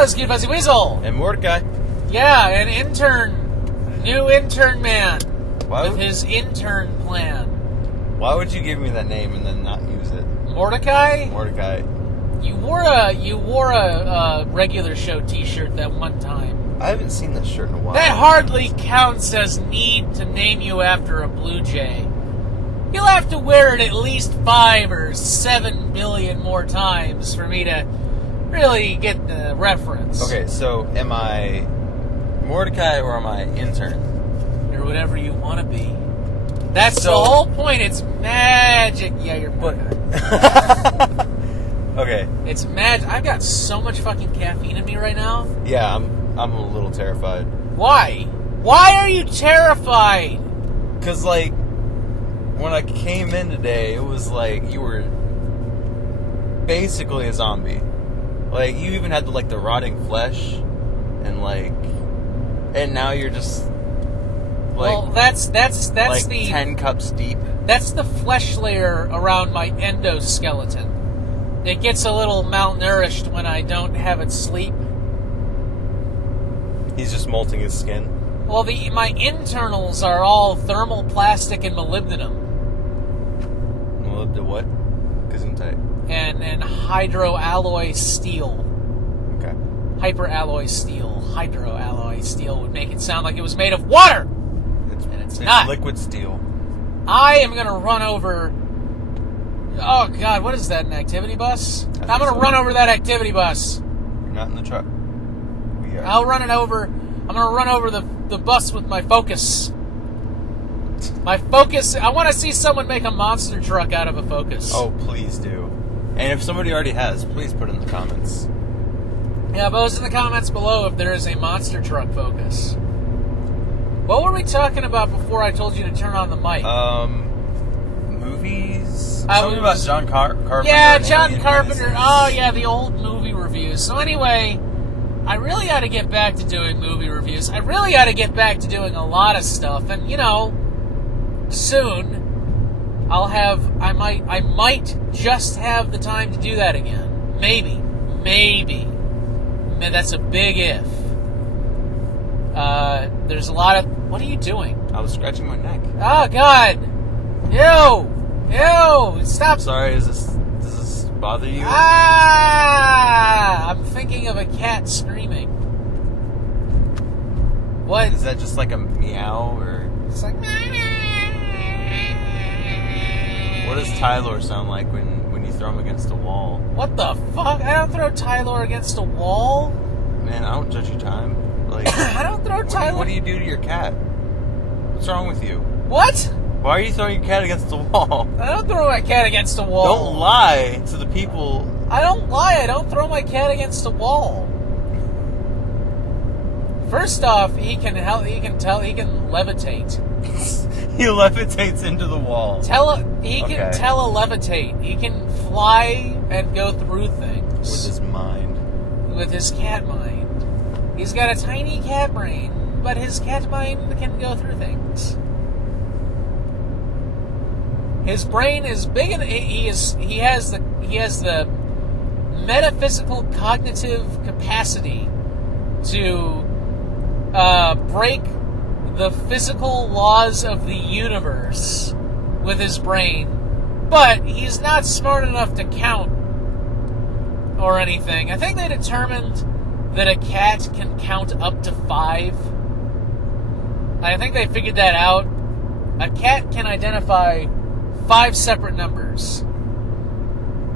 Buzz, Cute Fuzzy Weasel. And Mordecai. Yeah, an new intern man with would, his intern plan. Why would you give me that name and then not use it? Mordecai? Mordecai. You wore a regular show T-shirt that one time. I haven't seen that shirt in a while. That hardly counts as need to name you after a Blue Jay. You'll have to wear it at least 5 or 7 billion more times for me to really get the reference. Okay, so am I Mordecai or am I intern? You're whatever you want to be. That's the whole point. It's magic. Yeah, you're Mordecai. Okay. It's magic. I've got so much fucking caffeine in me right now. Yeah, I'm a little terrified. Why? Why are you terrified? Because, like, when I came in today, it was like you were basically a zombie. Like, you even had the rotting flesh, and now you're just, well, that's like the 10 cups deep. That's the flesh layer around my endoskeleton. It gets a little malnourished when I don't have it sleep. He's just molting his skin. Well, my internals are all thermoplastic and molybdenum. Molybdenum what? Gesundheit. And hydroalloy steel. Okay. Hyperalloy steel. Hydroalloy steel would make it sound like it was made of water! It's not. Liquid steel. I am going to run over... Oh, God, what is that, an activity bus? I'm going to run over that activity bus. You're not in the truck. We are. I'll run it over. I'm going to run over the bus with my Focus. My Focus. I want to see someone make a monster truck out of a Focus. Oh, please do. And if somebody already has, please put it in the comments. Yeah, post in the comments below if there is a monster truck Focus. What were we talking about before I told you to turn on the mic? Movies? Something about John Carpenter. Yeah, John Carpenter. Oh, yeah, the old movie reviews. So anyway, I really ought to get back to doing movie reviews. I really ought to get back to doing a lot of stuff. And, soon, I might just have the time to do that again. Maybe. Man, that's a big if. There's a lot of... What are you doing? I was scratching my neck. Oh, God. Ew. Stop. I'm sorry, does this bother you? I'm thinking of a cat screaming. What? Is that just like a meow, or... It's like... What does Tyler sound like when you throw him against a wall? What the fuck? I don't throw Tyler against a wall. Man, I don't judge you, time. Like, I don't throw Tyler... What do you do to your cat? What's wrong with you? What? Why are you throwing your cat against the wall? I don't throw my cat against a wall. Don't lie to the people. I don't lie. I don't throw my cat against a wall. First off, he can levitate. He levitates into the wall. He can telelevitate. He can fly and go through things. With his mind. With his cat mind. He's got a tiny cat brain, but his cat mind can go through things. His brain is big, and he has the metaphysical cognitive capacity to break the physical laws of the universe with his brain, but he's not smart enough to count or anything. I think they determined that a cat can count up to 5. I think they figured that out. A cat can identify 5 separate numbers.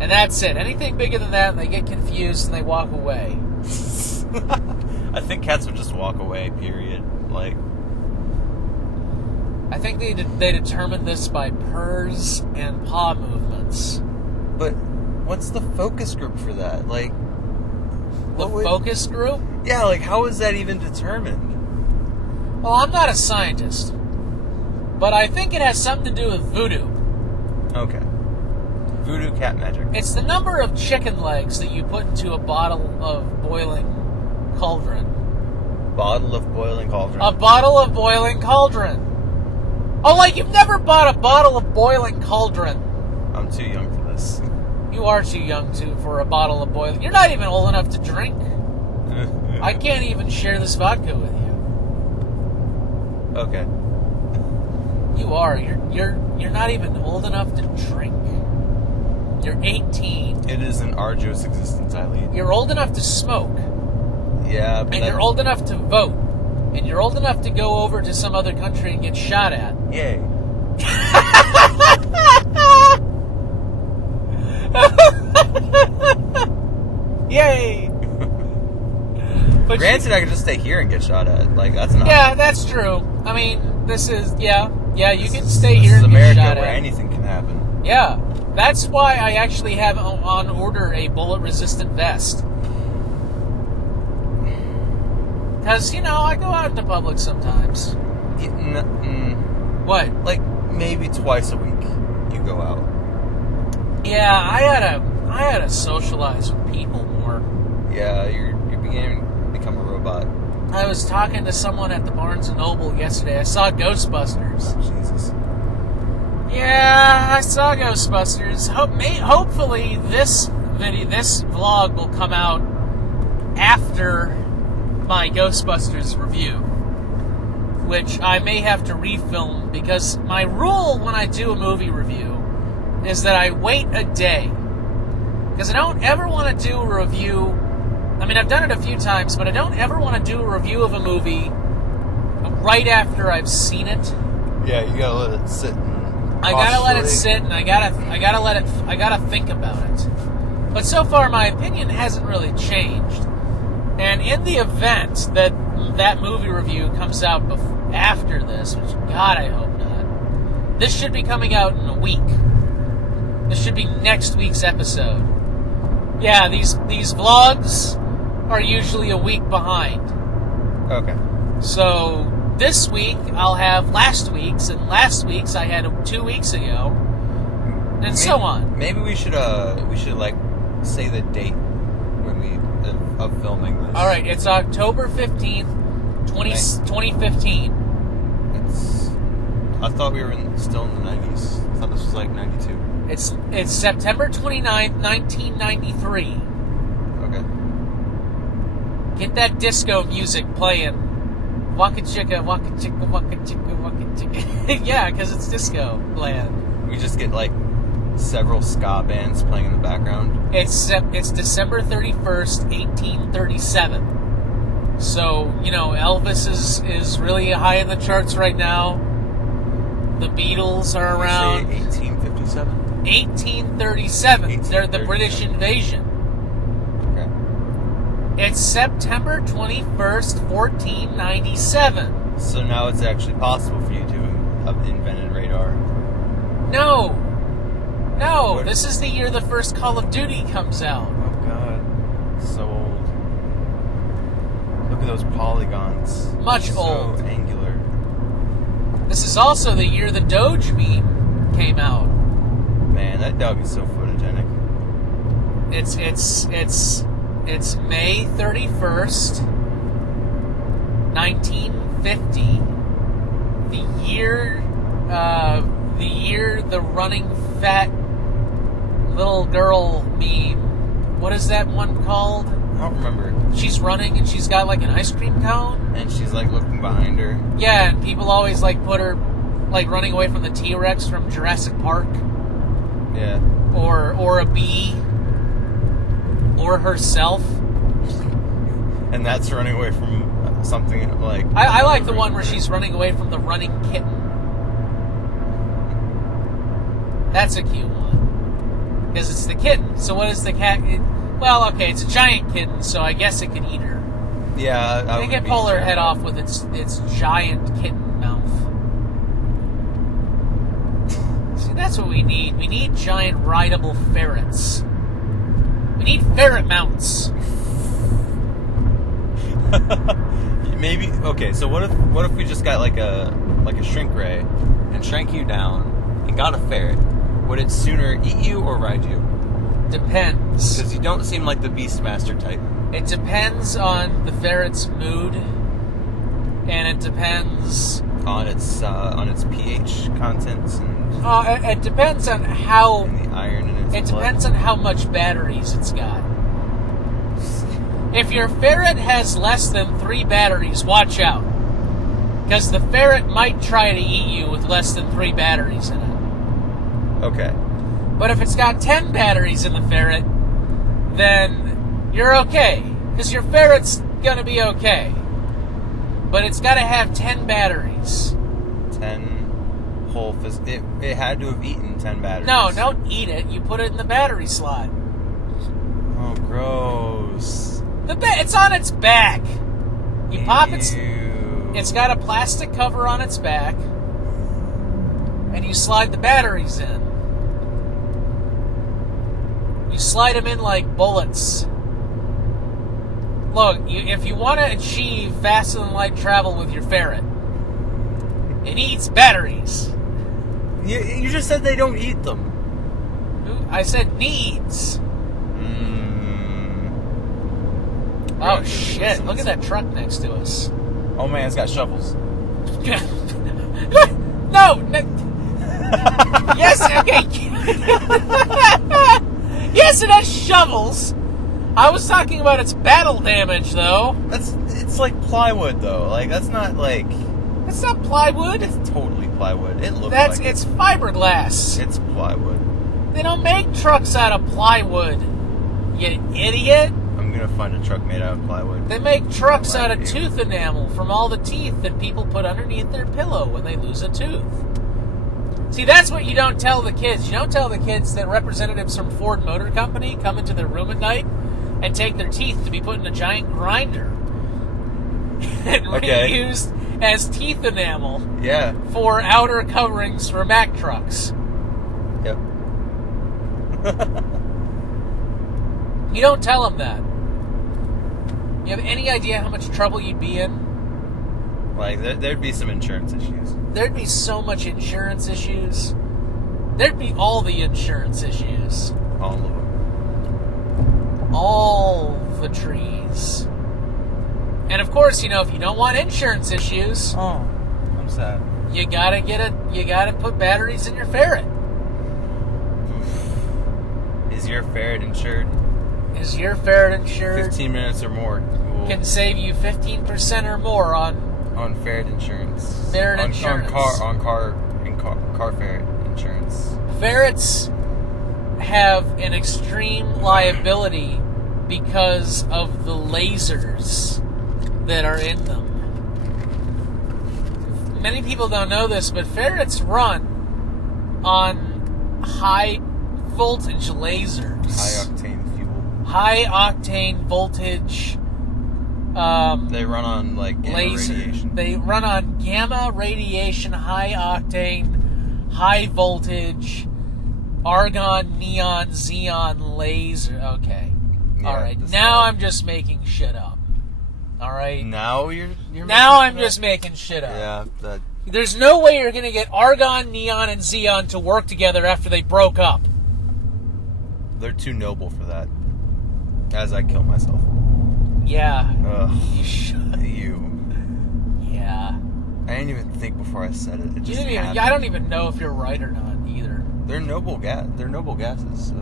And that's it. Anything bigger than that, they get confused and they walk away. I think cats would just walk away, period. Like, I think they determined this by purrs and paw movements. But what's the focus group for that? Like, focus group? Yeah, like, how is that even determined? Well, I'm not a scientist, but I think it has something to do with voodoo. Okay. Voodoo cat magic. It's the number of chicken legs that you put into a bottle of boiling cauldron. Bottle of boiling cauldron. A bottle of boiling cauldron. Oh, like you've never bought a bottle of boiling cauldron. I'm too young for this. You are too young for a bottle of boiling. You're not even old enough to drink. I can't even share this vodka with you. Okay. You are. You're not even old enough to drink. You're 18. It is an arduous existence I lead. You're old enough to smoke. Yeah, but And you're old enough to vote. And you're old enough to go over to some other country and get shot at. Yay. Yay! But granted, I could just stay here and get shot at. Like, that's not... Yeah, that's true. I mean, this is... Yeah, you can stay This here is and America, get shot where at. anything can happen. Yeah. That's why I actually have on order a bullet-resistant vest. Because, I go out into public sometimes. What? Like, maybe twice a week you go out. Yeah, I had to socialize with people more. Yeah, you're beginning to become a robot. I was talking to someone at the Barnes & Noble yesterday. I saw Ghostbusters. Jesus. Yeah, I saw Ghostbusters. Hopefully this vlog will come out after my Ghostbusters review, which I may have to refilm, because my rule when I do a movie review is that I wait a day, because I don't ever want to do a review. I mean, I've done it a few times, but I don't ever want to do a review of a movie right after I've seen it. Yeah, you gotta let it sit. I gotta let it sit, and I gotta think about it. But so far, my opinion hasn't really changed. And in the event that movie review comes out after this, which God, I hope not, this should be coming out in a week. This should be next week's episode. Yeah, these vlogs are usually a week behind. Okay. So this week I'll have last week's, and last week's I had 2 weeks ago, and so on. Maybe we should like say the date when we of filming this. All right, it's October 15th, 2015. I thought we were still in the 90s. I thought this was like 92. It's September 29th, 1993. Okay. Get that disco music playing. Waka chicka, waka chicka, waka chicka, waka chicka. Yeah, because it's disco land. We just get like several ska bands playing in the background. It's December 31st, 1837. So, Elvis is really high in the charts right now. The Beatles are around. 1857? 1837. They're the British invasion. Okay. It's September 21st, 1497. So now it's actually possible for you to have invented radar. No, What? this is the year the first Call of Duty comes out. Oh god, so old. Look at those polygons. Much so old. Angular. This is also the year the Doge meme came out. Man, that dog is so photogenic. It's May 31st, 1950. The year the running fat little girl meme. What is that one called? I don't remember. She's running and she's got like an ice cream cone. And she's like looking behind her. Yeah, and people always like put her like running away from the T-Rex from Jurassic Park. Yeah. Or a bee. Or herself. And that's running away from something like... I like the one where she's running away from the running kitten. That's a cute one. Because it's the kitten. So what is the cat... Well, okay, it's a giant kitten, so I guess it could eat her. Yeah, They can pull her head off with its giant kitten mouth. See, that's what we need. We need giant rideable ferrets. We need ferret mounts. Maybe okay. So what if we just got like a shrink ray and shrank you down and got a ferret? Would it sooner eat you or ride you? Depends. Because you don't seem like the Beastmaster type. It depends on the ferret's mood, and it depends on its pH contents and it depends on how the iron in its it blood. depends on how much batteries it's got. If your ferret has less than 3 batteries, watch out. Because the ferret might try to eat you with less than 3 batteries in it. Okay. But if it's got 10 batteries in the ferret, then you're okay. Because your ferret's going to be okay. But it's got to have 10 batteries. 10 whole... It had to have eaten 10 batteries. No, don't eat it. You put it in the battery slot. Oh, gross. It's on its back. You pop its... Ew. It's got a plastic cover on its back. And you slide the batteries in. You slide them in like bullets. Look, if you want to achieve faster than light travel with your ferret, it needs batteries. You just said they don't eat them. I said needs. Oh shit, look at that truck next to us. Oh man, it's got shovels. No! Yes, okay. Yes, it has shovels. I was talking about its battle damage, though. It's like plywood, though. Like, that's not like... It's not plywood. It's totally plywood. It looks like it's fiberglass. It's plywood. They don't make trucks out of plywood, you idiot. I'm gonna find a truck made out of plywood. They make trucks out of tooth enamel from all the teeth that people put underneath their pillow when they lose a tooth. See, that's what you don't tell the kids. You don't tell the kids that representatives from Ford Motor Company come into their room at night and take their teeth to be put in a giant grinder and reused as teeth enamel for outer coverings for Mack trucks. Yep. You don't tell them that. You have any idea how much trouble you'd be in? Like, there'd be some insurance issues. There'd be so much insurance issues. There'd be all the insurance issues. All of them. All the trees. And of course, if you don't want insurance issues... Oh, I'm sad. You gotta put batteries in your ferret. Is your ferret insured? Is your ferret insured? 15 minutes or more. Cool. Can save you 15% or more on ferret insurance. Ferret insurance. On car ferret insurance. Ferrets have an extreme liability because of the lasers that are in them. Many people don't know this, but ferrets run on high voltage lasers. High octane fuel. High octane voltage. They run on like gamma radiation. They run on gamma radiation, high octane, high voltage, argon, neon, xenon laser. Okay. Yeah, all right. Now I'm just making shit up. All right. Now you're now I'm just making shit up. Yeah. There's no way you're going to get argon, neon, and xenon to work together after they broke up. They're too noble for that. As I kill myself. Yeah. Ugh. You should. Yeah. I didn't even think before I said it. It just happened. I don't even know if you're right or not either. They're noble gases, so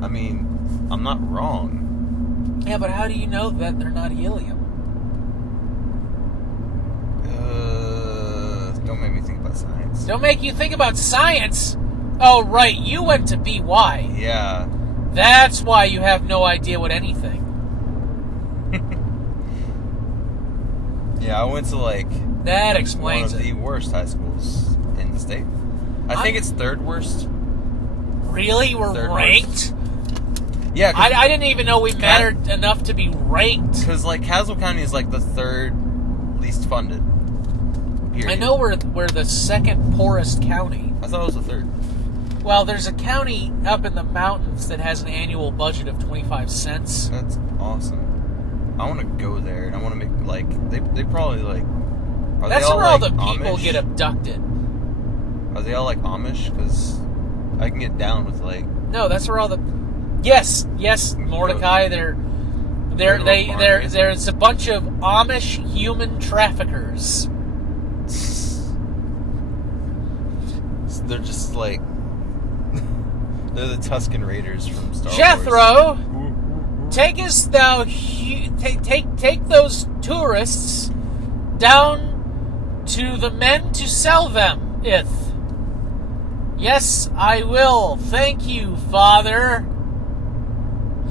I mean, I'm not wrong. Yeah, but how do you know that they're not helium? Don't make me think about science. Don't make you think about science? Oh, right. You went to BY. Yeah. That's why you have no idea what anything. Yeah, I went to that explains one of the worst high schools in the state. I think it's third worst. Really? We're ranked? Worst. Yeah. I didn't even know we mattered enough to be ranked. Because Caswell County is the third least funded. Period. I know we're the second poorest county. I thought it was the third. Well, there's a county up in the mountains that has an annual budget of 25 cents. That's awesome. I want to go there, and I want to make, they probably, are That's they all where all the people Amish? get abducted. Are they all, Amish? Because I can get down with, No, that's where all the... Yes, Mordecai, there's a bunch of Amish human traffickers. They're just they're the Tusken Raiders from Star Wars. Jethro! Takest thou take those tourists down to the men to sell them, ith. Yes, I will. Thank you, Father.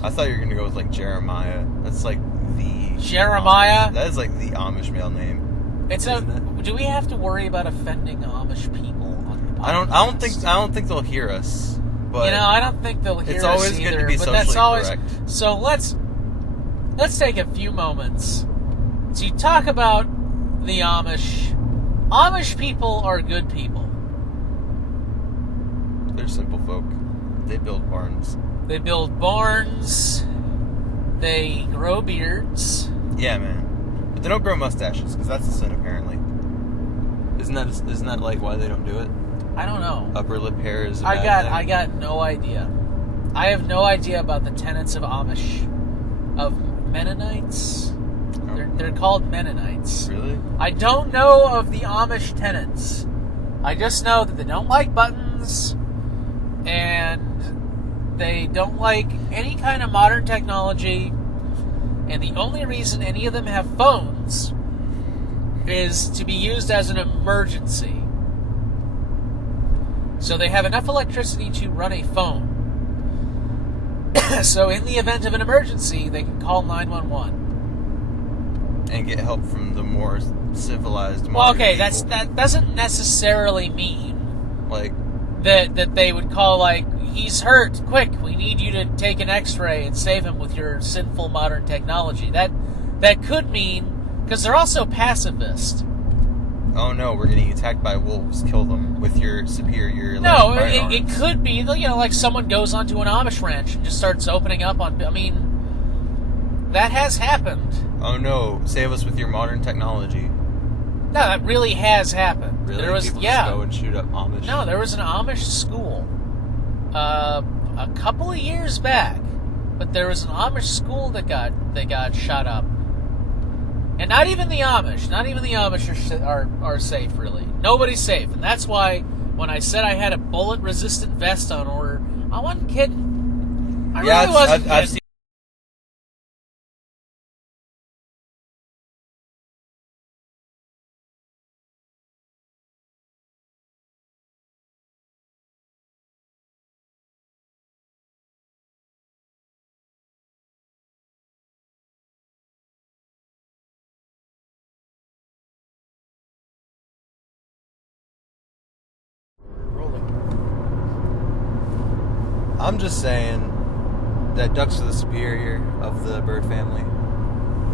I thought you were gonna go with like Jeremiah. That's like the Jeremiah. That is like the Amish male name. Do we have to worry about offending Amish people on the podcast? I don't think they'll hear us. But I don't think they'll hear us it's always either, good to be but socially that's always, correct. So let's take a few moments to talk about the Amish. Amish people are good people. They're simple folk. They build barns. They build barns. They grow beards. Yeah, man. But they don't grow mustaches because that's a sin, apparently. Isn't that like why they don't do it? I don't know. Upper lip hair is. I got no idea. I have no idea about the tenets of Mennonites. They're called Mennonites. Really? I don't know of the Amish tenets. I just know that they don't like buttons, and they don't like any kind of modern technology, and the only reason any of them have phones is to be used as an emergency. So they have enough electricity to run a phone. So in the event of an emergency, they can call 911. And get help from the more civilized modern Well, okay, people. that doesn't necessarily mean Like, that they would call, like, he's hurt, quick, we need you to take an x-ray and save him with your sinful modern technology. That could mean, because they're also pacifist. oh no, we're getting attacked by wolves, kill them with your superior No, electric it firearms. could be, like someone goes onto an Amish ranch and just starts opening up on, that has happened. Oh no, save us with your modern technology. No, that really has happened. Really? There was, People yeah. just go and shoot up Amish? No, there was an Amish school a couple of years back, but there was an Amish school that got shot up, and not even the Amish are safe, really. Nobody's safe, and that's why when I said I had a bullet-resistant vest on order, I wasn't kidding. I really wasn't kidding. I've seen. I'm just saying that ducks are the superior of the bird family.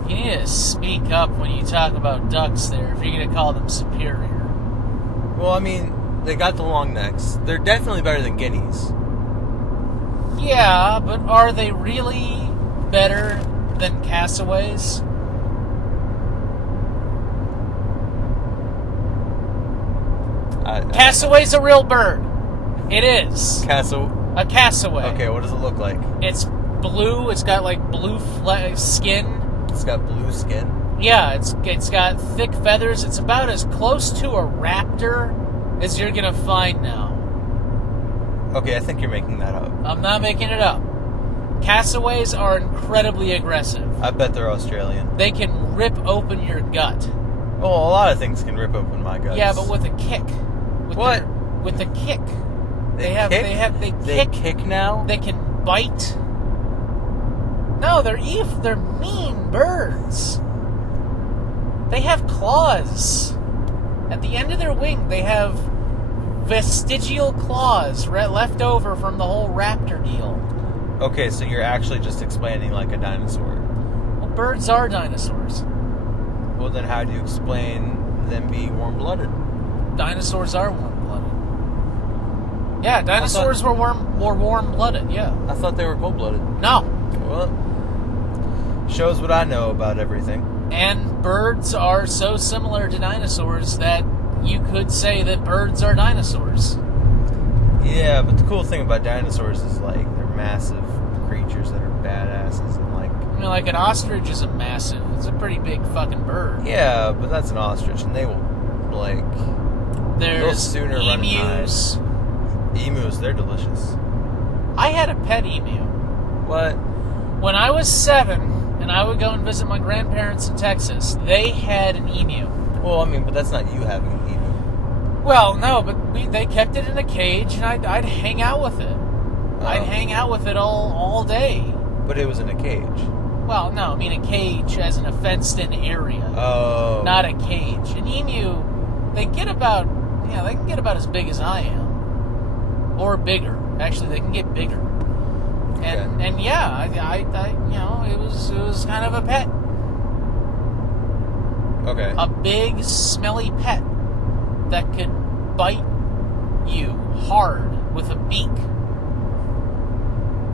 You need to speak up when you talk about ducks there, if you're going to call them superior. Well, I mean, they got the long necks. They're definitely better than guineas. Yeah, but are they really better than cassoways? Cassoway's a real bird. It is. A cassoway. Okay, what does it look like? It's blue. It's got like blue skin. It's got blue skin. Yeah, it's got thick feathers. It's about as close to a raptor as you're gonna find now. Okay, I think you're making that up. I'm not making it up. Cassoways are incredibly aggressive. I bet they're Australian. They can rip open your gut. Well, a lot of things can rip open my guts. Yeah, but with a kick. What? With a kick. They They kick now? They can bite. No, they're mean birds. They have claws. At the end of their wing, they have vestigial claws left over from the whole raptor deal. Okay, so you're actually just explaining like a dinosaur. Well, birds are dinosaurs. Well, then how do you explain them being warm-blooded? Dinosaurs are warm-blooded. Yeah, dinosaurs were warm-blooded, yeah. I thought they were cold-blooded. No. Well, shows what I know about everything. And birds are so similar to dinosaurs that you could say that birds are dinosaurs. Yeah, but the cool thing about dinosaurs is, like, they're massive creatures that are badasses and, like... Like an ostrich is it's a pretty big fucking bird. Yeah, but that's an ostrich, and they will, like... There's sooner run and emus. Emus, they're delicious. I had a pet emu. What? When I was 7 and I would go and visit my grandparents in Texas, they had an emu. Well, I mean, but that's not you having an emu. Well, no, but they kept it in a cage, and I'd hang out with it. Oh. I'd hang out with it all day. But it was in a cage. Well, no, I mean a cage as in a fenced-in area. Oh. Not a cage. An emu, they can get about as big as I am. Or bigger. Actually, they can get bigger. And yeah, I it was kind of a pet. Okay. A big, smelly pet that could bite you hard with a beak.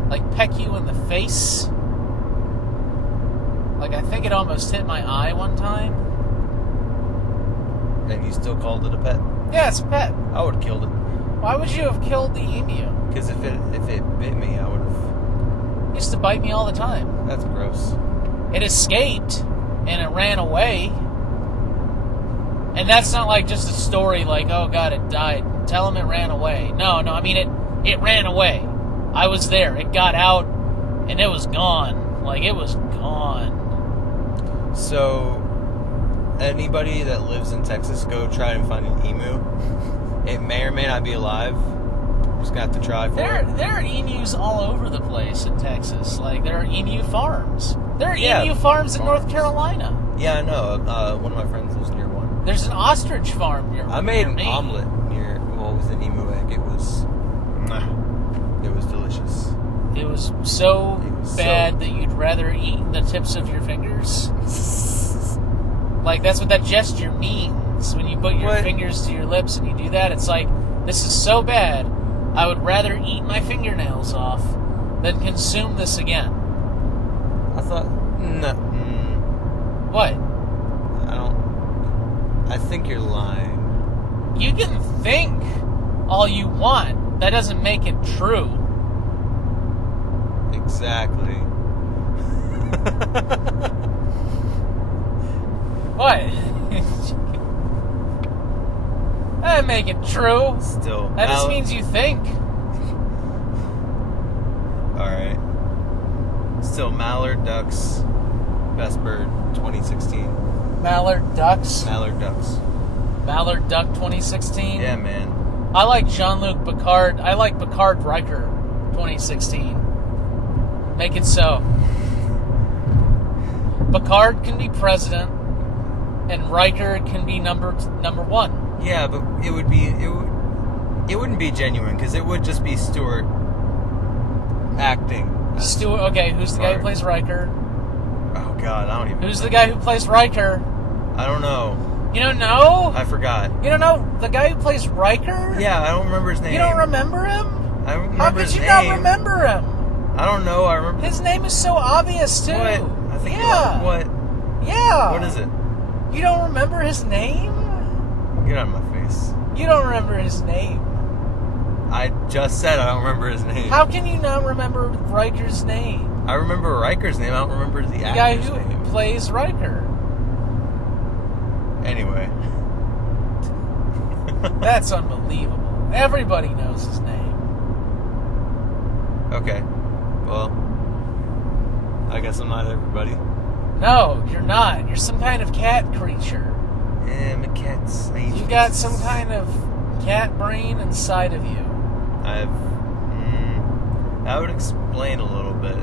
Like peck you in the face. Like I think it almost hit my eye one time. And you still called it a pet? Yeah, it's a pet. I would have killed it. Why would you have killed the emu? Because if it bit me, I would have. It used to bite me all the time. That's gross. It escaped and it ran away. And that's not like just a story like, oh God, it died. Tell him it ran away. No, I mean it ran away. I was there. It got out and it was gone. Like it was gone. So, anybody that lives in Texas, go try and find an emu. It may or may not be alive. Just gonna have to try for it. There are emus all over the place in Texas. Like there are emu farms. There are emu farms in North Carolina. Yeah, I know. One of my friends lives near one. There's an ostrich farm near. I made an me. omelet near. Well, with an emu egg. It was delicious. It was so bad that you'd rather eat the tips of your fingers. Like, that's what that gesture means. When you put your fingers to your lips and you do that, it's like, this is so bad, I would rather eat my fingernails off than consume this again. I thought, no. What? I think you're lying. You can think all you want. That doesn't make it true. Exactly. What? That doesn't make it true. Still. That just means you think. Alright. Still, mallard ducks. Best bird 2016. Mallard ducks? Mallard ducks. Mallard duck 2016? Yeah, man. I like Jean-Luc Picard. I like Picard Riker 2016. Make it so. Picard can be president, and Riker can be number one. Yeah, but it wouldn't be genuine because it would just be Stewart acting. Stewart. Okay, who's the guy who plays Riker? Oh God, I don't even. Who's the guy who plays Riker? I don't know. You don't know? I forgot. You don't know the guy who plays Riker? Yeah, I don't remember his name. You don't remember him? I don't remember his name. How could you not remember him? I don't know. I remember. His name is so obvious too. What? I think. Yeah. What? Yeah. What is it? You don't remember his name? Get out of my face. You don't remember his name. I just said I don't remember his name. How can you not remember Riker's name? I remember Riker's name. I don't remember the actor's guy who name. plays Riker. Anyway. That's unbelievable. Everybody knows his name. Okay. Well, I guess I'm not everybody. No, you're not. You're some kind of cat creature. Yeah, I'm a cat. You got some kind of cat brain inside of you. That would explain a little bit.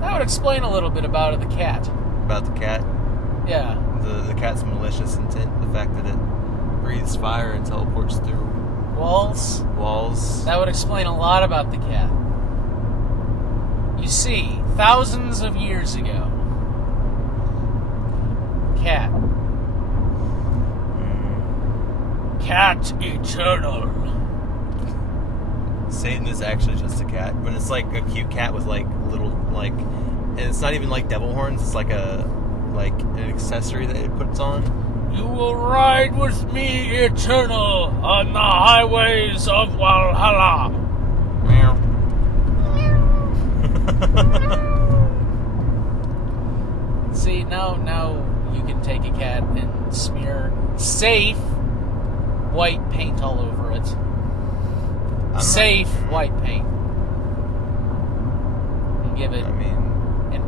That would explain a little bit about the cat. About the cat? Yeah. The cat's malicious intent. The fact that it breathes fire and teleports through walls. That would explain a lot about the cat. You see, thousands of years ago, cat. Cat eternal. Satan is actually just a cat, but it's like a cute cat with like little and it's not even like devil horns. It's like an accessory that it puts on. You will ride with me eternal on the highways of Valhalla. Meow. See, now you can take a cat and smear safe white paint all over it. Safe white paint. And give it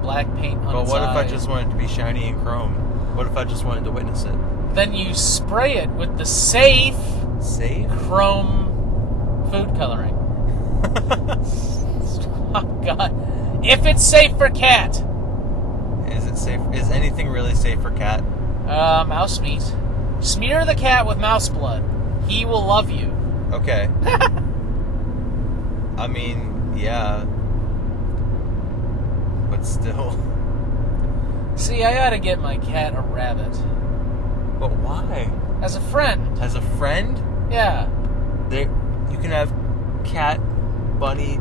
black paint on But its what if I eye. just wanted to be shiny and chrome? What if I just wanted to witness it? Then you spray it with the safe Save? chrome food coloring. Oh, God. If it's safe for cat. Is it safe? Is anything really safe for cat? Mouse meat. Smear the cat with mouse blood. He will love you. Okay. I mean, yeah. But still. See, I gotta get my cat a rabbit. But why? As a friend. As a friend? Yeah. You can have cat bunny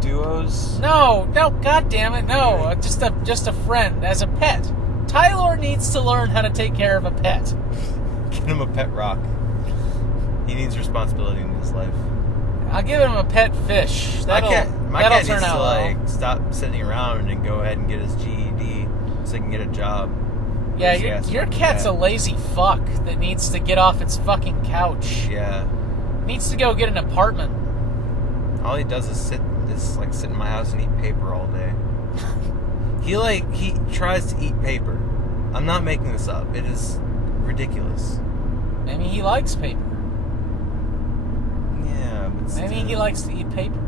duos. No, God damn it, no. Just a friend, as a pet. Tyler needs to learn how to take care of a pet. Get him a pet rock. He needs responsibility in his life. I'll give him a pet fish. My cat needs turn to out well. stop sitting around and go ahead and get his GED so he can get a job. Yeah, your cat's a lazy fuck that needs to get off its fucking couch. Yeah. Needs to go get an apartment. All he does is sit in my house and eat paper all day. He tries to eat paper. I'm not making this up. It is ridiculous. Maybe he likes paper. Yeah, but still. Maybe he likes to eat paper.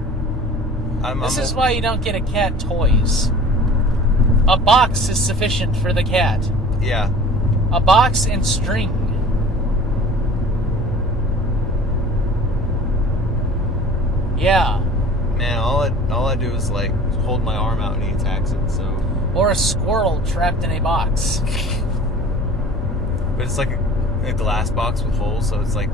This is I'm why you don't get a cat toys. A box is sufficient for the cat. Yeah. A box and string. Yeah. Man, all I do is hold my arm out and he attacks it. So. Or a squirrel trapped in a box. But it's like a glass box with holes, so it's like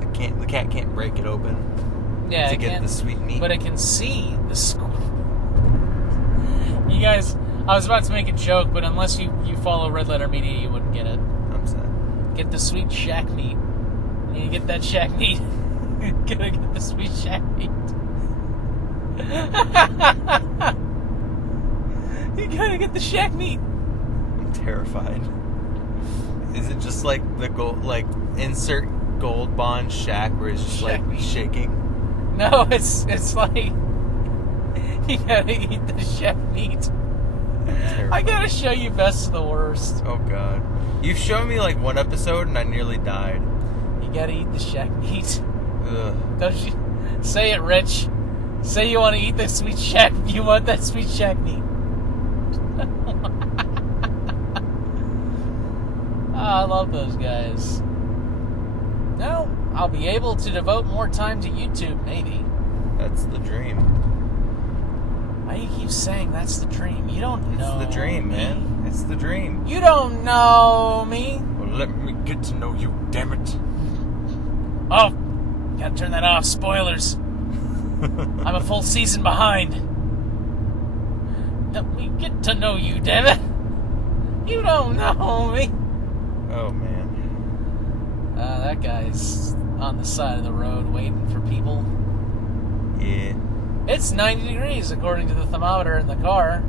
the cat can't break it open. Yeah, to get the sweet meat. But it can see the squirrel. You guys, I was about to make a joke, but unless you follow Red Letter Media, you wouldn't get it. I'm sad. Get the sweet shack meat. You need to get that shack meat. You gotta get the sweet shack meat. You gotta get the shack meat. I'm terrified. Is it just like the gold, insert gold bond shack where it's just Shack meat. shaking? No, it's like you gotta eat the shack meat. I gotta show you best of the worst. Oh God, you've shown me one episode and I nearly died. You gotta eat the shack meat. Ugh. Don't you say it, Rich? Say you want to eat the sweet shack. You want that sweet shack meat. I love those guys. No, I'll be able to devote more time to YouTube, maybe. That's the dream. Why do you keep saying that's the dream? You don't know. It's the dream, me. man. It's the dream. You don't know me. Well, let me get to know you, damn it. Oh, gotta turn that off. Spoilers. I'm a full season behind. Let me get to know you, damn it. You don't know me. Oh, man. That guy's on the side of the road waiting for people. Yeah. It's 90 degrees according to the thermometer in the car.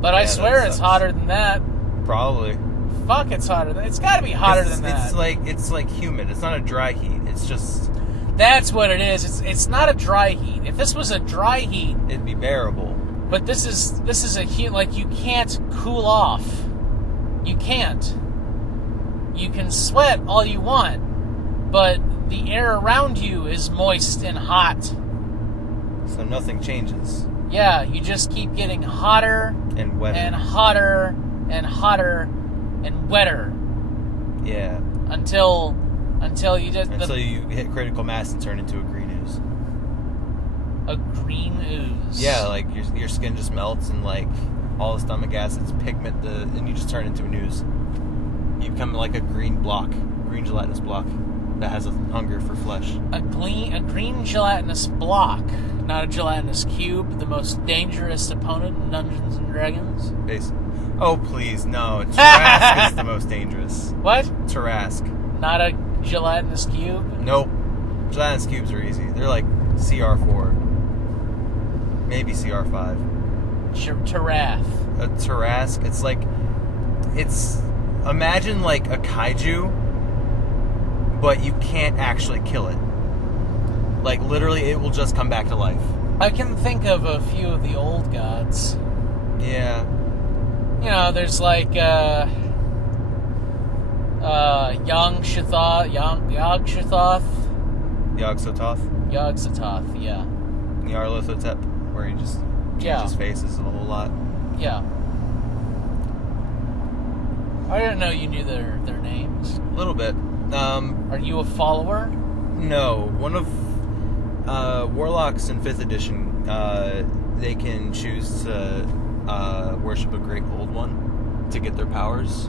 But I Yeah, swear that it's sucks. hotter than that. Probably. Fuck, it's hotter than... It's gotta be hotter than that. It's like humid. It's not a dry heat. It's just... That's what it is. It's not a dry heat. If this was a dry heat... It'd be bearable. But this is a heat... you can't cool off. You can't. You can sweat all you want. But the air around you is moist and hot. So nothing changes. Yeah, you just keep getting hotter And wetter. and hotter and hotter and wetter Yeah. until you just Until you hit critical mass and turn into a green ooze. a green ooze. Yeah, your skin just melts and all the stomach acids pigment and you just turn into an ooze. You become like a green gelatinous block that has a hunger for flesh. A green gelatinous block, not a gelatinous cube, the most dangerous opponent in Dungeons and Dragons. Oh please, no. Tarrasque is the most dangerous. What? Tarrasque. Not a gelatinous cube? Nope. Gelatinous cubes are easy. They're like CR4. Maybe CR5. Tarath. A Tarrasque, imagine a kaiju, but you can't actually kill it. Literally, it will just come back to life. I can think of a few of the old gods. Yeah. You know, there's like Yog Sothoth, Yog Sothoth, yeah. Nyarlathotep, where he just changes faces a whole lot. Yeah. I didn't know you knew their names. A little bit. Are you a follower? No. One of Warlocks in 5th edition, they can choose to worship a Great Old One to get their powers.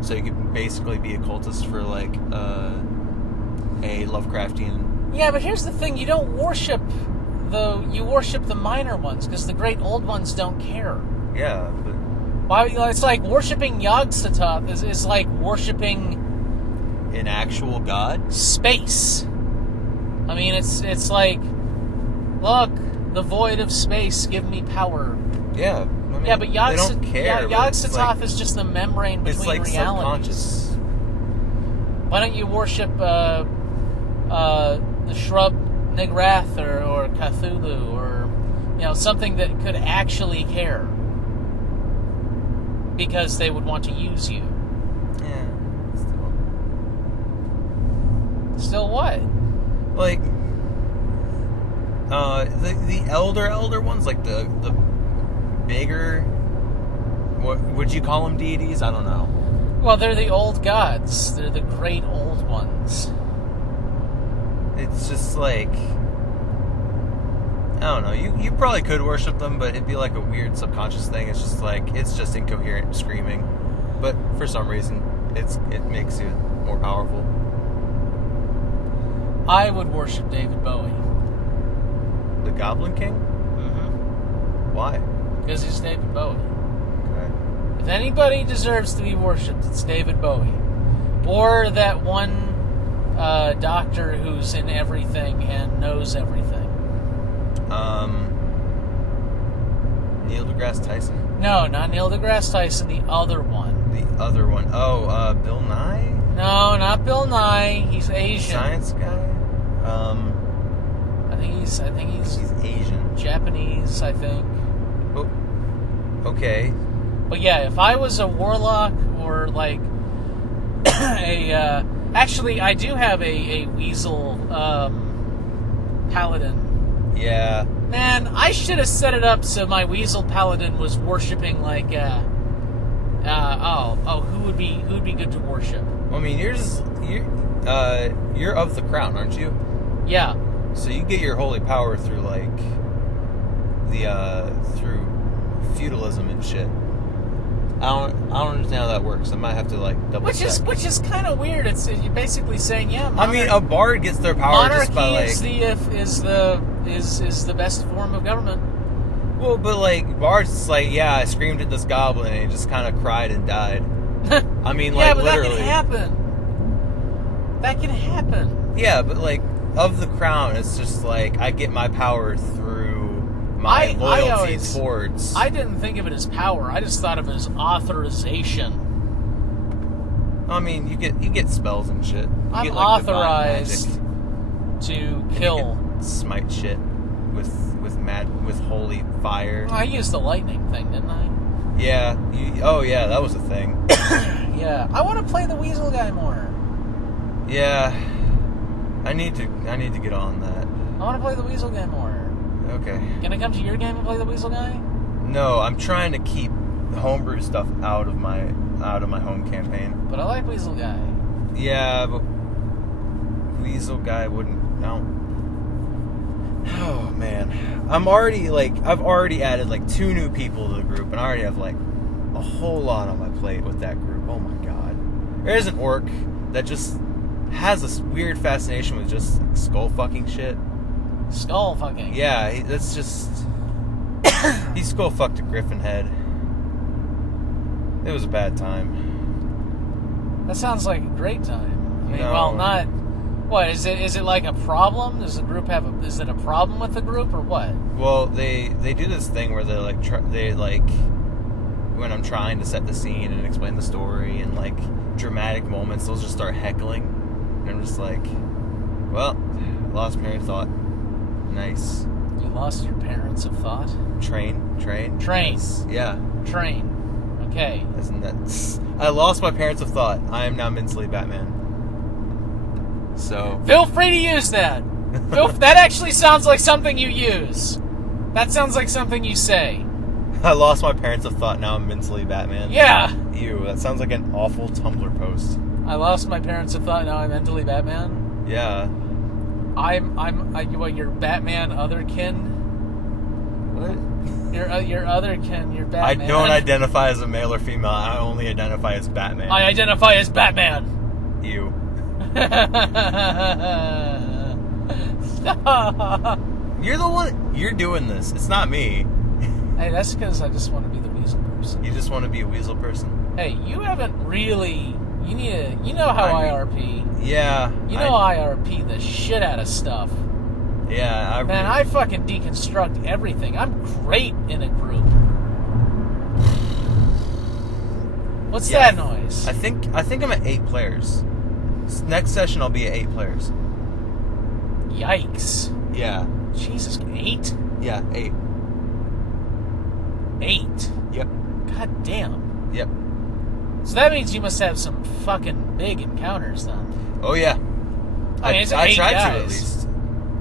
So you could basically be a cultist for, like, a Lovecraftian... Yeah, but here's the thing. You don't worship you worship the minor ones, because the Great Old Ones don't care. Yeah, but... Why? It's like worshipping Yog Sothoth is like worshipping... an actual god? Space. I mean, it's like, look, the void of space, give me power. Yeah. I mean, yeah, but Yog Sothoth like, is just the membrane between it's like realities. Subconscious. Why don't you worship the shrub Nigrath or Cthulhu or, you know, something that could actually care? Because they would want to use you. Yeah. Still what? Like, the elder ones, like the bigger, what would you call them, deities? I don't know. Well, they're the old gods. They're the great old ones. It's just like, I don't know. You probably could worship them, but it'd be like a weird subconscious thing. It's just like, it's just incoherent screaming. But for some reason, it makes you more powerful. I would worship David Bowie. The Goblin King? Mm-hmm. Why? Because he's David Bowie. Okay. If anybody deserves to be worshipped, it's David Bowie. Or that one doctor who's in everything and knows everything. Neil deGrasse Tyson? No, not Neil deGrasse Tyson, the other one. The other one. Oh, Bill Nye? No, not Bill Nye. He's Asian. Science guy? I think he's Asian. Japanese, I think. Oh, okay. But yeah, if I was a warlock or like actually, I do have a weasel paladin. Yeah. Man, I should have set it up so my weasel paladin was worshiping like who would be good to worship? Well, I mean, you're of the crown, aren't you? Yeah. So you get your holy power through like through feudalism and shit. I don't understand how that works. I might have to like double check. Which is kind of weird. You're basically saying, yeah. I mean, a bard gets their power just by like. Monarchy is the best form of government. Well, but like bards, like I screamed at this goblin and he just kind of cried and died. I mean, like yeah, but literally. That can happen. Yeah, but like of the crown, it's just like I get my power through my loyalty towards. I didn't think of it as power. I just thought of it as authorization. I mean, you get spells and shit. I'm authorized to kill. Smite shit with holy fire. I used the lightning thing, didn't I? Yeah. Yeah, that was a thing. Yeah, I want to play the weasel guy more. Yeah, I need to get on that. I want to play the weasel guy more. Okay. Can I come to your game and play the weasel guy? No, I'm trying to keep homebrew stuff out of my home campaign. But I like weasel guy. Yeah, but weasel guy wouldn't. No. Oh man, I've already added like 2 new people to the group, and I already have like a whole lot on my plate with that group. Oh my god, there's an orc that just has this weird fascination with just like, skull fucking shit. Skull fucking. Yeah, that's just he skull fucked a griffin head. It was a bad time. That sounds like a great time. I mean, No. well, not. What is it? Is it like a problem? Does the group have a? Is it a problem with the group or what? Well, they do this thing where they when I'm trying to set the scene and explain the story and like dramatic moments, they'll just start heckling, and I'm just like, well, lost my train of thought. Nice. You lost your parents of thought? Train. Trains. Yeah. Train. Okay. Isn't that... I lost my parents of thought. I am now mentally Batman. So... Feel free to use that. That actually sounds like something you use. That sounds like something you say. I lost my parents of thought. Now I'm mentally Batman. Yeah. Ew, that sounds like an awful Tumblr post. I lost my parents of thought. Now I'm mentally Batman. Yeah. Your Batman otherkin. What? Your otherkin. Your Batman. I don't identify as a male or female. I only identify as Batman. I identify as Batman. Ew. Stop. You're the one. You're doing this. It's not me. Hey, that's because I just want to be the weasel person. You just want to be a weasel person? Hey, you haven't really... You know how IRP. Yeah. You know IRP the shit out of stuff. Yeah. Man, I fucking deconstruct everything. I'm great in a group. What's that noise? I think I'm at 8 players. Next session I'll be at 8 players. Yikes. Yeah. Jesus, 8? Yeah, 8. 8? Yep. God damn. Yep. So that means you must have some fucking big encounters then. Oh yeah. I mean, it's I 8 tried guys. to at least.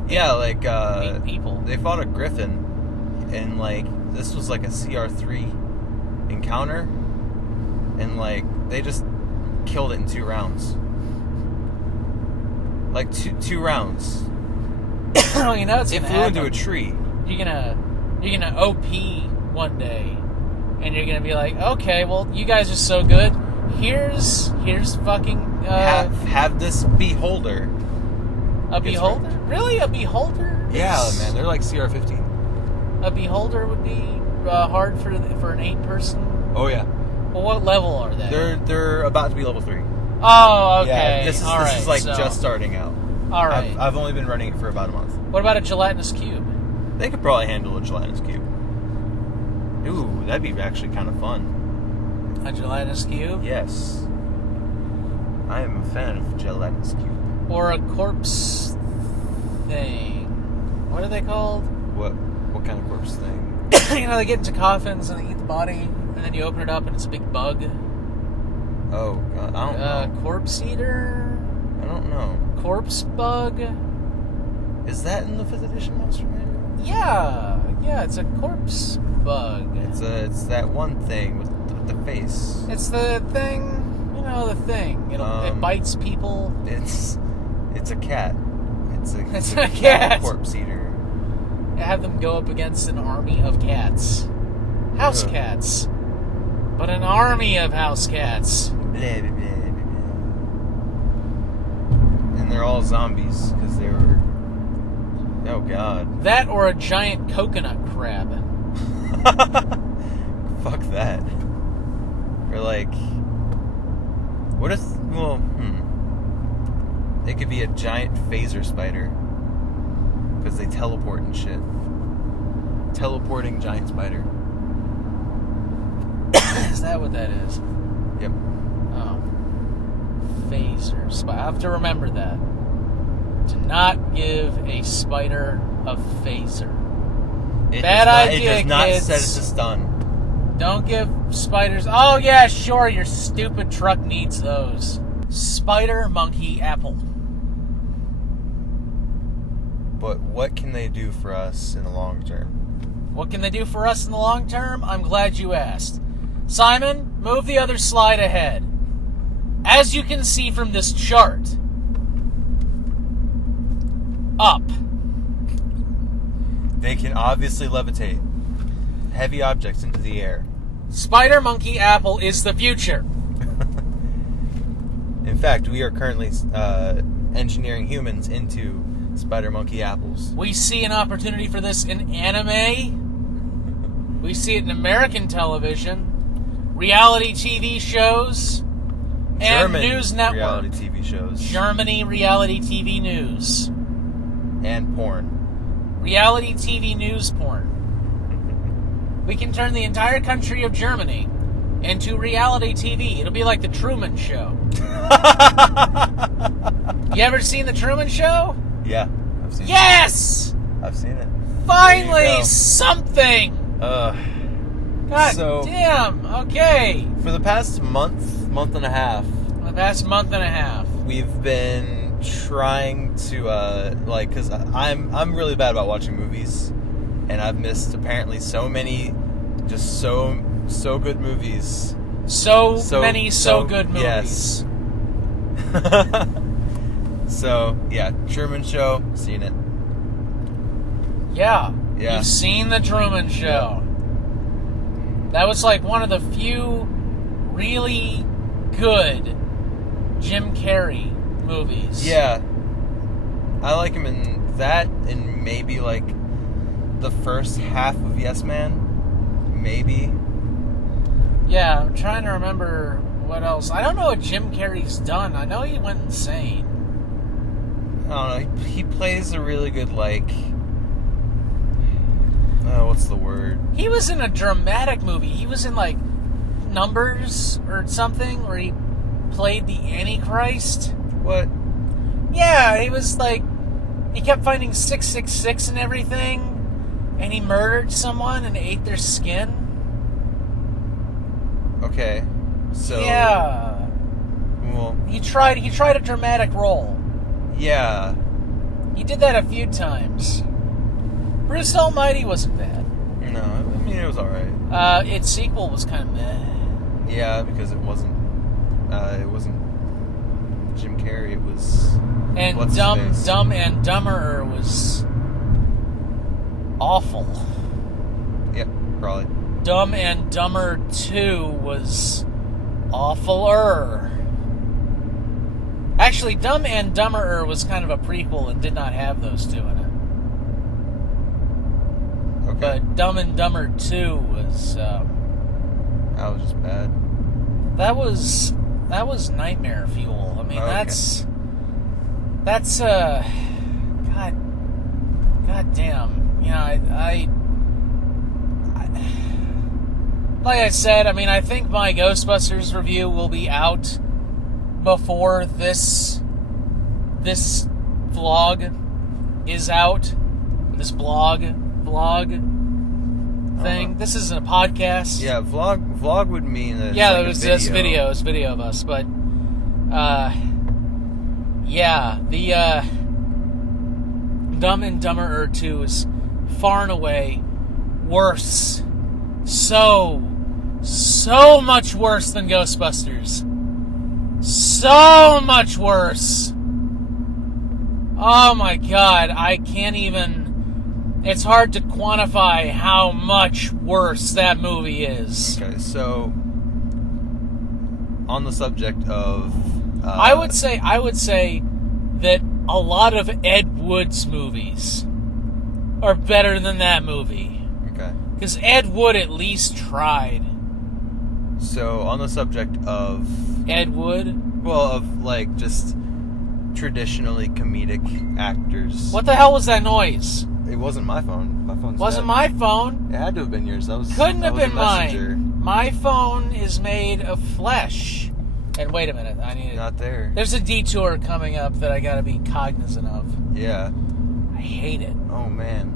Yeah, like 8 people. They fought a griffin, and like this was like a CR3 encounter, and like they just killed it in 2 rounds. Like two rounds. Oh, you know it's It gonna flew happen. into a tree. You're gonna OP one day, and you're gonna be like, okay, well, you guys are so good. Here's fucking have this beholder. a beholder. Really, a beholder? Yeah, man, they're like CR15. A beholder would be hard for an 8-person. Oh yeah. Well, what level are they? They're about to be level 3. Oh, okay. Yeah, this All is like just starting out. All right. I've only been running it for about a month. What about a gelatinous cube? They could probably handle a gelatinous cube. Ooh, that'd be actually kind of fun. A gelatinous cube? Yes. I am a fan of gelatinous cube. Or a corpse thing. What are they called? What kind of corpse thing? You know, they get into coffins and they eat the body, and then you open it up and it's a big bug. Oh, God, I don't know. Corpse eater? I don't know. Corpse bug? Is that in the 5th edition monster manual? Yeah, it's a corpse bug. It's that one thing with the face. It's the thing, the thing. It bites people. It's a cat. It's a cat. Corpse eater. Have them go up against an army of cats. House cats. But an army of house cats. Blah, blah, blah, blah, blah. And they're all zombies because they were... Oh, God. That or a giant coconut crab. Fuck that. Or like... What if... Well, It could be a giant phaser spider. Because they teleport and shit. Teleporting giant spider. Is that what that is? Yep. Oh. Phaser spider. I have to remember that. To not give a spider a phaser. Bad idea, It does not kids. set it to stun. Don't give spiders... Oh, yeah, sure, your stupid truck needs those. Spider, monkey, apple. But what can they do for us in the long term? What can they do for us in the long term? I'm glad you asked. Simon, move the other slide ahead. As you can see from this chart, up. They can obviously levitate heavy objects into the air. Spider, monkey, apple is the future. In fact, we are currently engineering humans into spider monkey apples. We see an opportunity for this in anime. We see it in American television, reality TV shows, and German news network. reality TV shows. Germany reality TV news. And porn. Reality TV news porn. We can turn the entire country of Germany into reality TV. It'll be like the Truman Show. You ever seen the Truman Show? Yeah, I've seen Yes! it. I've seen it. Finally, something! God damn, okay. For the past month and a half, we've been trying to, because I'm really bad about watching movies, and I've missed apparently so many, just so good movies. So many good movies. Yes. So, yeah, Truman Show, seen it. Yeah. You've seen The Truman Show. Yeah. That was like one of the few really good Jim Carrey movies. Yeah. I like him in that, and maybe like the first half of Yes Man. Maybe. Yeah, I'm trying to remember what else. I don't know what Jim Carrey's done. I know he went insane. I don't know. He plays a really good, what's the word? He was in a dramatic movie. He was in, Numbers or something, where he played the Antichrist. What? Yeah, he was he kept finding 666 and everything, and he murdered someone and ate their skin. Okay. So... Yeah. Well... He tried a dramatic role. Yeah. He did that a few times. Bruce Almighty wasn't bad. No, I mean, it was alright. Its sequel was kind of meh. Yeah, because it wasn't Jim Carrey, it was... And Dumb and Dumber was awful. Yep, probably. Dumb and Dumber 2 was awfuler. Actually, Dumb and Dumberer was kind of a prequel and did not have those two in it. Okay. But Dumb and Dumber 2 was... that was just bad. That was nightmare fuel. I mean, okay. that's God damn. You know, I like I said, I mean, I think my Ghostbusters review will be out before this vlog is out. This vlog thing. This isn't a podcast. Yeah, vlog would mean that. Yeah, it was this video. It's video of us, but yeah, the Dumb and Dumberer 2 is far and away worse. So much worse than Ghostbusters. So much worse. Oh my god, I can't even... It's hard to quantify how much worse that movie is. Okay, so on the subject of I would say that a lot of Ed Wood's movies are better than that movie. Okay. Because Ed Wood at least tried. So on the subject of Ed Wood? Well, of just traditionally comedic actors. What the hell was that noise? It wasn't my phone. My phone's Wasn't dead. my phone. It had to have been yours. Couldn't have been mine. My phone is made of flesh. And wait a minute, I need Not there. There's a detour coming up that I gotta be cognizant of. Yeah. I hate it. Oh man,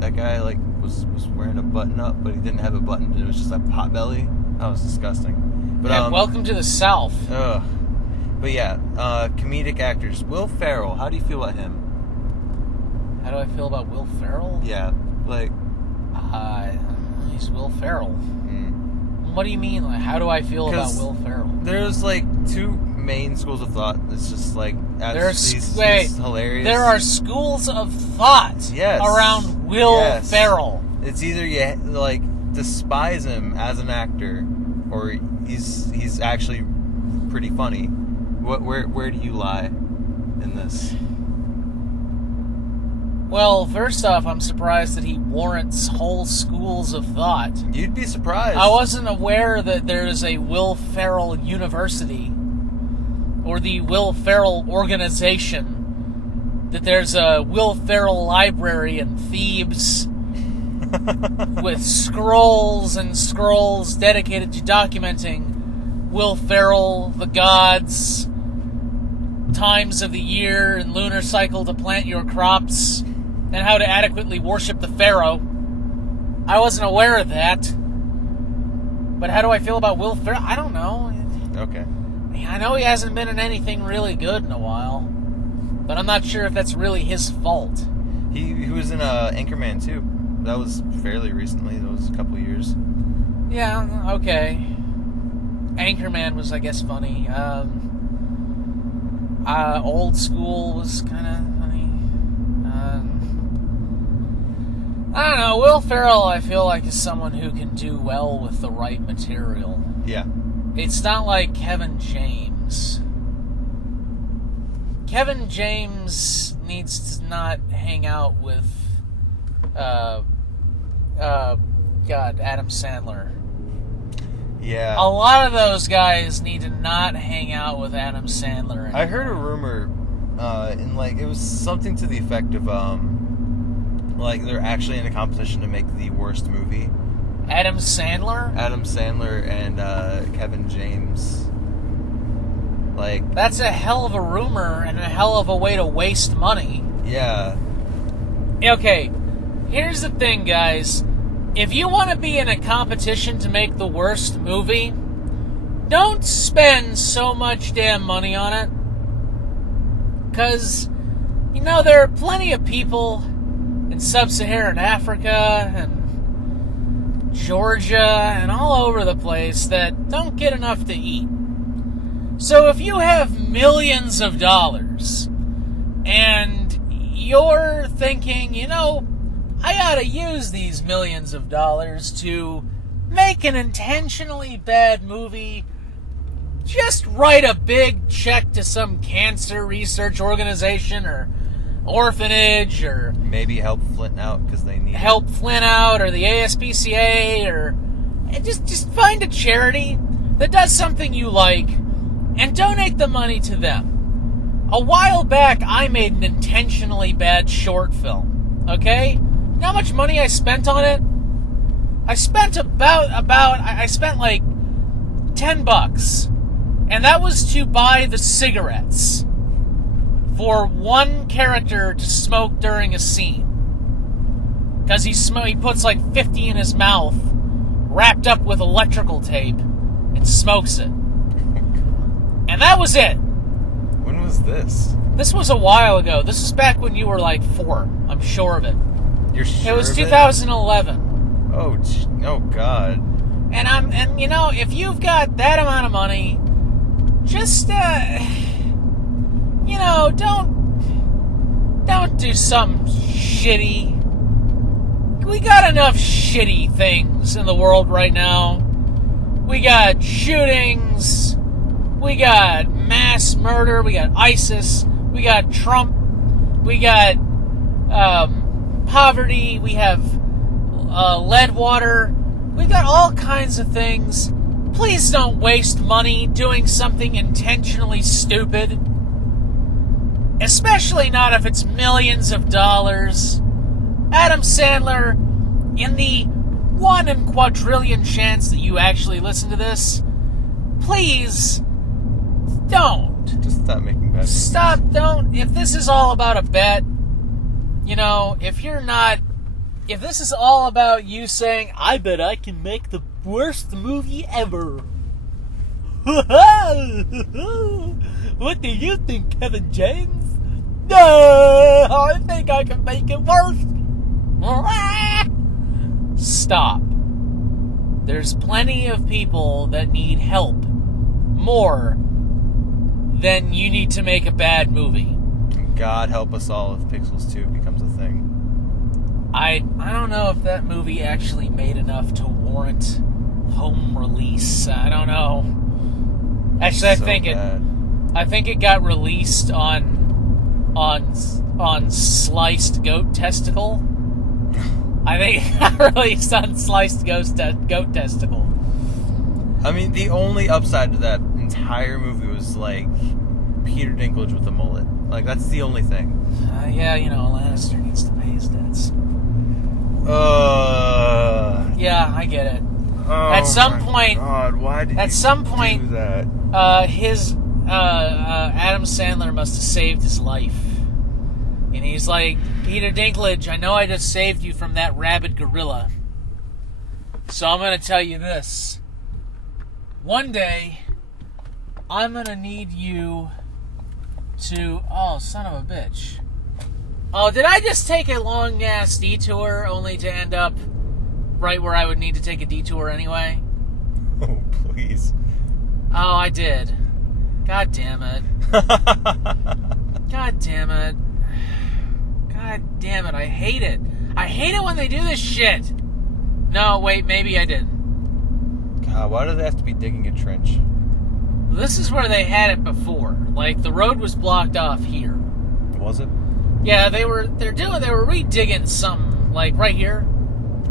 that guy was wearing a button up, but he didn't have a button. It was just a pot belly. That was disgusting. But yeah, welcome to the South. Ugh. But yeah, comedic actors. Will Ferrell. How do you feel about him? How do I feel about Will Ferrell? Yeah, he's Will Ferrell. What do you mean? How do I feel about Will Ferrell? There's two main schools of thought. It's just he's hilarious. There are schools of thought around Will Ferrell. It's either you despise him as an actor, or he's actually pretty funny. Where do you lie in this? Well, first off, I'm surprised that he warrants whole schools of thought. You'd be surprised. I wasn't aware that there is a Will Ferrell University, or the Will Ferrell Organization, that there's a Will Ferrell Library in Thebes with scrolls and scrolls dedicated to documenting Will Ferrell, the gods, times of the year, and lunar cycle to plant your crops. and how to adequately worship the pharaoh. I wasn't aware of that. But how do I feel about Will Ferrell? I don't know. Okay. I know he hasn't been in anything really good in a while, but I'm not sure if that's really his fault. He was in Anchorman too. That was fairly recently. That was a couple years. Yeah, okay. Anchorman was, I guess, funny. Old School was kind of funny. I don't know. Will Ferrell, I feel like, is someone who can do well with the right material. Yeah. It's not like Kevin James. Kevin James needs to not hang out with, Adam Sandler. Yeah. A lot of those guys need to not hang out with Adam Sandler anymore. I heard a rumor, it was something to the effect of, they're actually in a competition to make the worst movie. Adam Sandler? Adam Sandler and Kevin James. That's a hell of a rumor and a hell of a way to waste money. Yeah. Okay, here's the thing, guys. If you want to be in a competition to make the worst movie, don't spend so much damn money on it. Because, there are plenty of people in sub-Saharan Africa and Georgia and all over the place that don't get enough to eat. So if you have millions of dollars and you're thinking, I ought to use these millions of dollars to make an intentionally bad movie, just write a big check to some cancer research organization or orphanage, or maybe help Flint out because they need help Flint out, or the ASPCA, or just find a charity that does something you like and donate the money to them. A while back, I made an intentionally bad short film. Okay? You know how much money I spent on it? I spent I spent like $10, and that was to buy the cigarettes for one character to smoke during a scene. Because he puts like 50 in his mouth, wrapped up with electrical tape, and smokes it. And that was it. When was this? This was a while ago. This was back when you were like 4. I'm sure of it. You're sure? It was of 2011. Oh God. And if you've got that amount of money, just don't do something shitty. We got enough shitty things in the world right now. We got shootings. We got mass murder. We got ISIS. We got Trump. We got poverty. We have lead water. We got all kinds of things. Please don't waste money doing something intentionally stupid. Especially not if it's millions of dollars. Adam Sandler, in the 1 in quadrillion chance that you actually listen to this, please don't. Just stop making bets. Stop, don't. If this is all about a bet, if this is all about you saying, I bet I can make the worst movie ever. What do you think, Kevin James? I think I can make it worse. Stop. There's plenty of people that need help more than you need to make a bad movie. God help us all if Pixels 2 becomes a thing. I don't know if that movie actually made enough to warrant home release. I don't know. Actually, I think it got released on sliced goat testicle. I think it got released on sliced goat testicle. I mean, the only upside to that entire movie was Peter Dinklage with a mullet. That's the only thing. Lannister needs to pay his debts. Yeah, I get it. At some point, God, why did do that? Adam Sandler must have saved his life. And he's like, Peter Dinklage, I know I just saved you from that rabid gorilla. So I'm going to tell you this. One day, I'm going to need you to... Oh, son of a bitch. Oh, did I just take a long-ass detour only to end up right where I would need to take a detour anyway? Oh, please. Oh, I did. God damn it. God damn it. God damn it, I hate it. I hate it when they do this shit. No, wait, maybe I didn't. God, why do they have to be digging a trench? This is where they had it before. Like, the road was blocked off here. Was it? Yeah, they were redigging something, like, right here.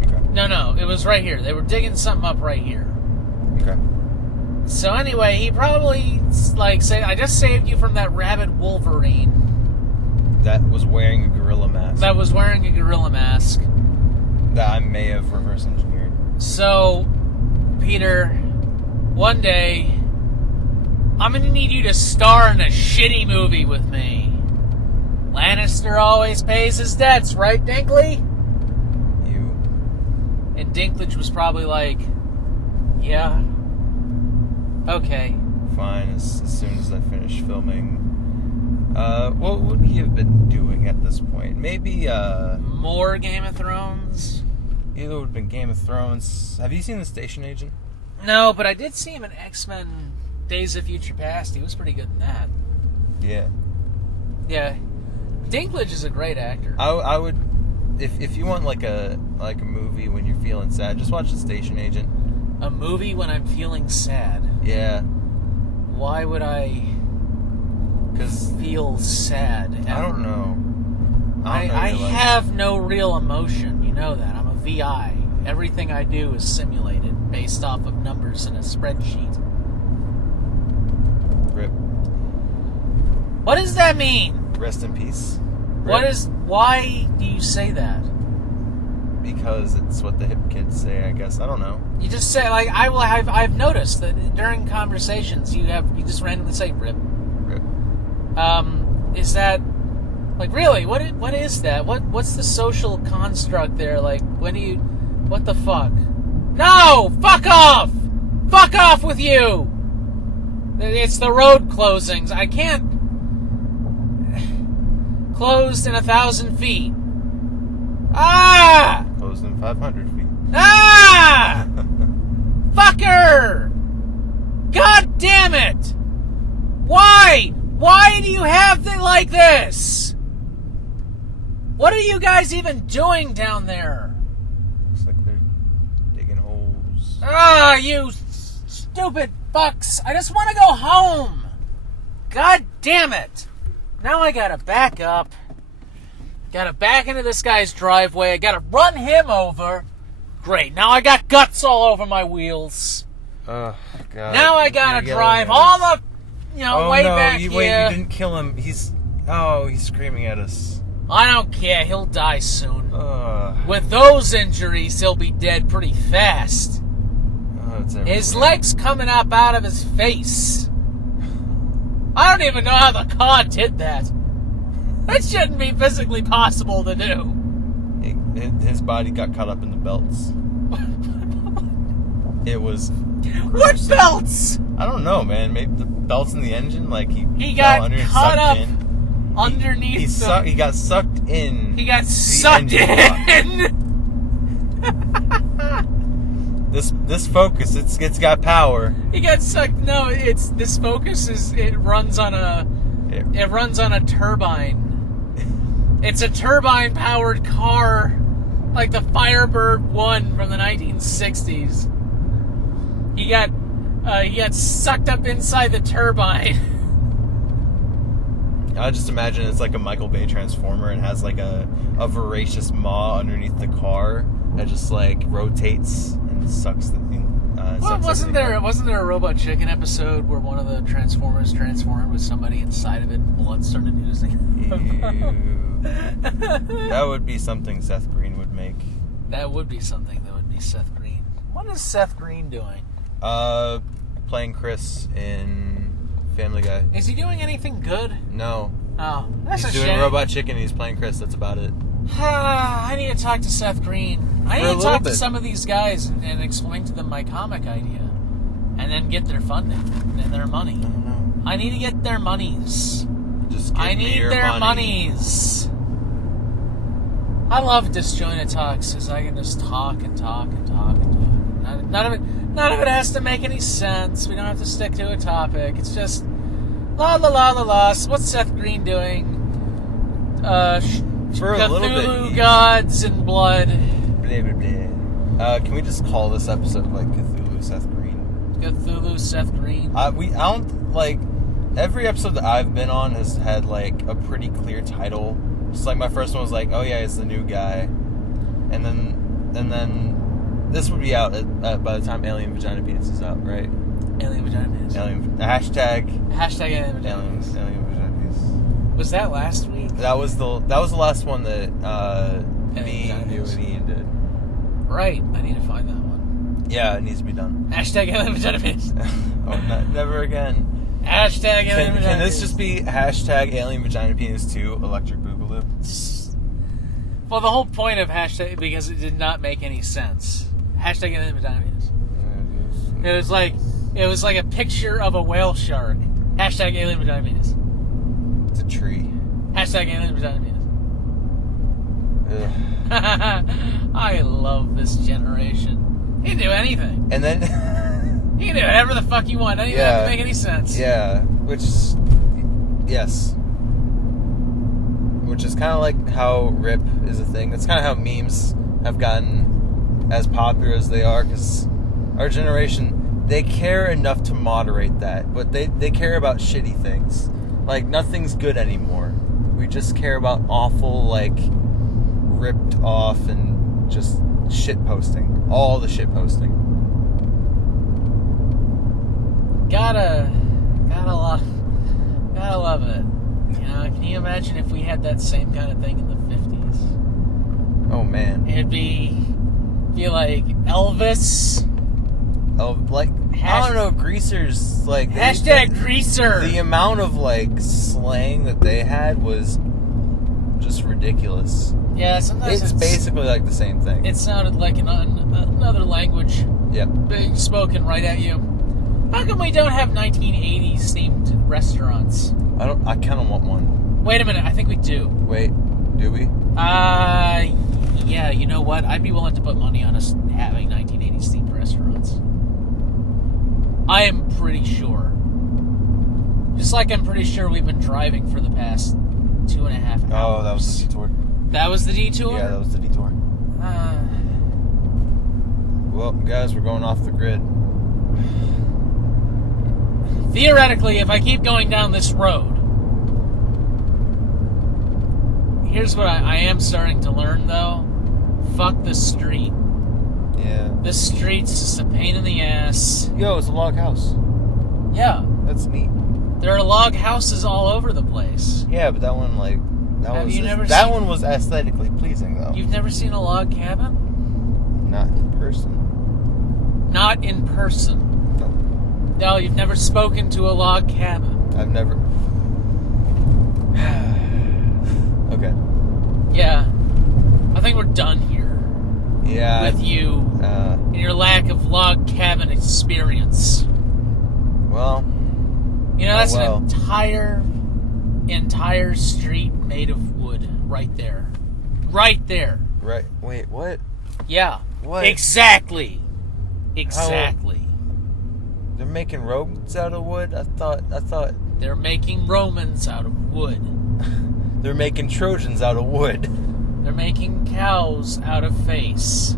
Okay. No, it was right here. They were digging something up right here. Okay. So anyway, he probably, like, said, I just saved you from that rabid Wolverine. That was wearing a gorilla mask. That I may have reverse engineered. So, Peter, one day, I'm gonna need you to star in a shitty movie with me. Lannister always pays his debts, right, Dinkley? You. And Dinklage was probably like, yeah. Okay. Fine, as soon as I finish filming. What would he have been doing at this point? Maybe, more Game of Thrones? Either would have been Game of Thrones. Have you seen The Station Agent? No, but I did see him in X-Men Days of Future Past. He was pretty good in that. Yeah. Yeah. Dinklage is a great actor. I would... If you want, like a movie when you're feeling sad, just watch The Station Agent. A movie when I'm feeling sad? Yeah. Why would I... feel sad ever? I don't know. I have no real emotion. You know that. I'm a VI. Everything I do is simulated based off of numbers in a spreadsheet. Rip. What does that mean? Rest in peace. Rip. Why do you say that? Because it's what the hip kids say, I guess. I don't know. You just say, like, I've noticed that during conversations you just randomly say rip. Rip. Is that, like, really, what is that? What's the social construct there? Like, what the fuck? No! Fuck off! Fuck off with you! It's the road closings. I can't... Closed in 1,000 feet. Ah! Closed in 500 feet. Ah! Fucker! God damn it! Why? Why do you have it like this? What are you guys even doing down there? Looks like they're digging holes. Ah, you stupid fucks. I just want to go home. God damn it. Now I gotta back up. Gotta back into this guy's driveway. I gotta run him over. Great. Now I got guts all over my wheels. Oh, God. Now I gotta drive all the, way back here. Wait, you didn't kill him. He's screaming at us. I don't care. He'll die soon. With those injuries, he'll be dead pretty fast. His leg's coming up out of his face. I don't even know how the car did that. That shouldn't be physically possible to do. His body got caught up in the belts. It was... What belts? I don't know, man. Maybe the belts in the engine, like he got caught up underneath them. He got sucked in. He got sucked in. This Focus, it's got power. He got sucked. No, this Focus runs on a turbine. It's a turbine powered car, like the Firebird 1 from the 1960s. He got sucked up inside the turbine. I just imagine it's like a Michael Bay Transformer and has like a voracious maw underneath the car that just like rotates and sucks the thing. Wasn't there a Robot Chicken episode where one of the Transformers transformed with somebody inside of it and blood started oozing? That would be something Seth Green would make. That would be something that would be Seth Green. What is Seth Green doing? Playing Chris in Family Guy. Is he doing anything good? No. Oh, that's He's a doing shame. Robot Chicken. He's playing Chris. That's about it. I need to talk to Seth Green. I For a need to little talk to bit. some of these guys and explain to them my comic idea. And then get their funding and their money. I don't know. I need to get their monies. Just give I me need your their money. monies. I love Disjointed Talks because I can just talk and talk and talk and talk. None of it has to make any sense. We don't have to stick to a topic. It's just la la la la la. So what's Seth Green doing? For a little bit, Cthulhu he's- gods and blood. Blah, blah, blah. Can we just call this episode like Cthulhu Seth Green? Cthulhu Seth Green. I don't like every episode that I've been on has had like a pretty clear title. Just like my first one was like, oh yeah, it's the new guy, and then this would be out by the time Alien Vagina Penis is out, right? Alien Vagina Penis. Hashtag Alien Vagina Penis. Alien Vagina Penis. Was that last week? That was the last one that me, Vagina you, Penis. and Ian did. Right. I need to find that one. Yeah, it needs to be done. Alien Vagina Penis. Never again. Alien Vagina Can this Penis. just be Alien Vagina Penis 2 Electric Boogaloo? Well, the whole point of because it did not make any sense. Alien Vagina Penis. It was like a picture of a whale shark. Alien Vagina Penis. It's a tree. Alien Vagina Penis. Ugh. I love this generation. You can do anything. And then, You can do whatever the fuck you want. Doesn't even have to make any sense. yeah, yes. Which is kind of like how RIP is a thing. That's kind of how memes have gotten as popular as they are, because our generation, they care enough to moderate that, but they care about shitty things. Like, nothing's good anymore. We just care about awful, like, ripped off and just shit posting. All the shit posting. Gotta love it. You know, can you imagine if we had that same kind of thing in the 50s? Oh, man. It'd be like Elvis. Oh, like, I don't know, greasers, like... Hashtag greaser. The amount of, like, slang that they had was just ridiculous. Yeah, sometimes It's basically like the same thing. It sounded like another language Yep. being spoken right at you. How come we don't have 1980s themed restaurants? I kind of want one. Wait a minute, I think we do. Wait, do we? Yeah, you know what? I'd be willing to put money on us having 1980s themed restaurants. I am pretty sure. Just like I'm pretty sure we've been driving for the past 2.5 hours. Oh, that was the detour. That was the detour? Yeah, that was the detour. Well, guys, we're going off the grid. Theoretically, if I keep going down this road, here's what I am starting to learn, though. Fuck the street. Yeah. The street's just a pain in the ass. Yo, it's a log house. Yeah. That's neat. There are log houses all over the place. Yeah, but that one, like... That one was aesthetically pleasing, though. You've never seen a log cabin? Not in person. Not in person. No, you've never spoken to a log cabin. I've never... Okay. Yeah. I think we're done here. Yeah. With you and your lack of log cabin experience. Well... You know, that's well. an entire street made of wood right there. Right there. Right. Wait, what? Yeah. What? Exactly. They're making roads out of wood? I thought... They're making Romans out of wood. They're making Trojans out of wood. They're making cows out of face.